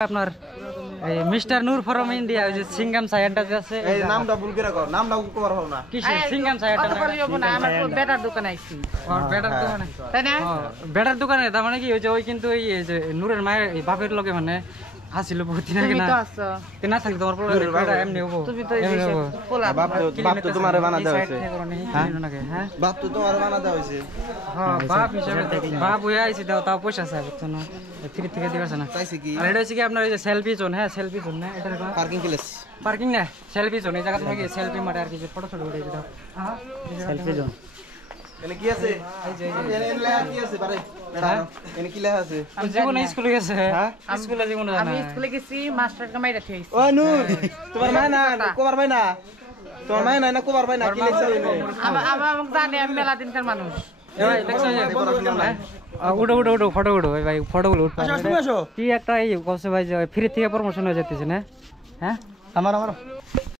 আপনার এই মিস্টার নূর form India ওই যে সিঙ্গাম সাইডটা আছে এই নামটা ভুল করে কর নামটা কভার হলো না কিসের সিঙ্গাম সাইডটা অত বলিও না আমার বেটার দোকানে আইছি আর বেটার দোকানে তাই না বেটার দোকানে তার মানে কি ওই যে ওই কিন্তু ওই যে নূরের মায়ের এই বাপের লগে মানে আসিল বহুত দিন আগে তুমি না তো আছো তে না থাকলে তোমার প্রবলেম এমনি হবো তুমি তো এই দেশে পোলা বাপ তো তোমারে বানাতে হইছে হ্যাঁ বাপ তো তোমারে বানাতে হইছে হ্যাঁ বাপ হিসাবে বাপ হয়ে আইছি দাও তাও পয়সা চাই বুঝছো না ফ্রি থেকে দিবাছে না চাইছে কি আর এটা হচ্ছে কি আপনার এই যে সেলফি জোন হ্যাঁ সেলফি জোন না এটা পার্কিং প্লেস পার্কিং না সেলফি জোন এই জায়গা থেকে সেলফি মারে আর কি ফটো ফটো উঠে দাও হ্যাঁ সেলফি জোন এনে কি আছে এনে লেখা কি আছে পারে এনে কি লেখা আছে জীবনে স্কুলে গেছে হ্যাঁ স্কুলে জীবনে জানা আমি স্কুলে গেছি মাস্টার কামাইরা থইছি ও নূর তোমার মা না কভার ভাই না তোমার মা না কভার ভাই না কি লেখা হইলো আমার জানে আমি মেলা দিনকার মানুষ ভাই দেখছো যে উঠো উঠো উঠো ফটো উঠো ভাই ফটোগুলো উঠো কি একটা এই কসে ভাই যে ফ্রি থেকে প্রমোশন হয়ে যাচ্ছে না হ্যাঁ আমার